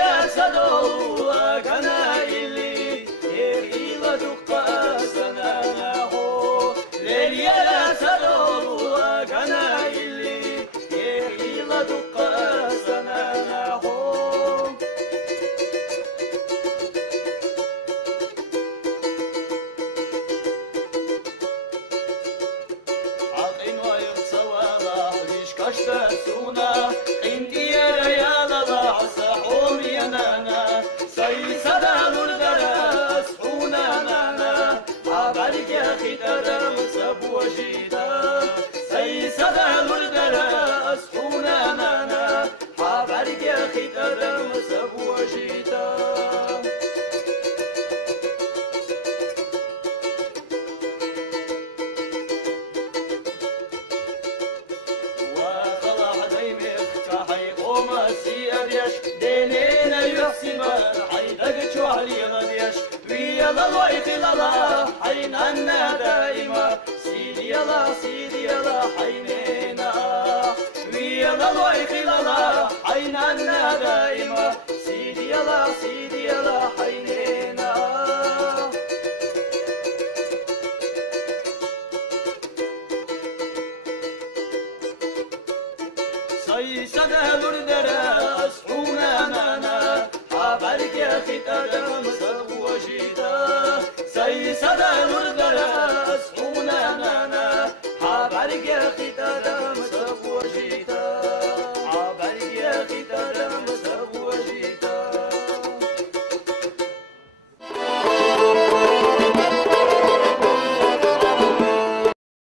يا سدو كنا اللي يخيل دقة سنانه ليل يا سدو كنا اللي يخيل دقة سنانه عقين ويقصوى ليش كشت سونا انتي يا لا صحوم يا نانا سي سدال الدرس حونا نانا عبالك يا اخي تدرس ابو جيدا سي سدال الدرس حونا نانا عبالك يا اخي تدرس ابو جيدا دينينا يحسبان عيدك شوالي غديش ويا الله يطلع حيننا دائما سيدي الله سيدي الله حيننا ويا الله يطلع حيننا دائما سيدي الله سيدي الله حيننا سي سدال الدرس حونا نانا عبالك يا اخي تدرس ابو جيدا سي سدال الدرس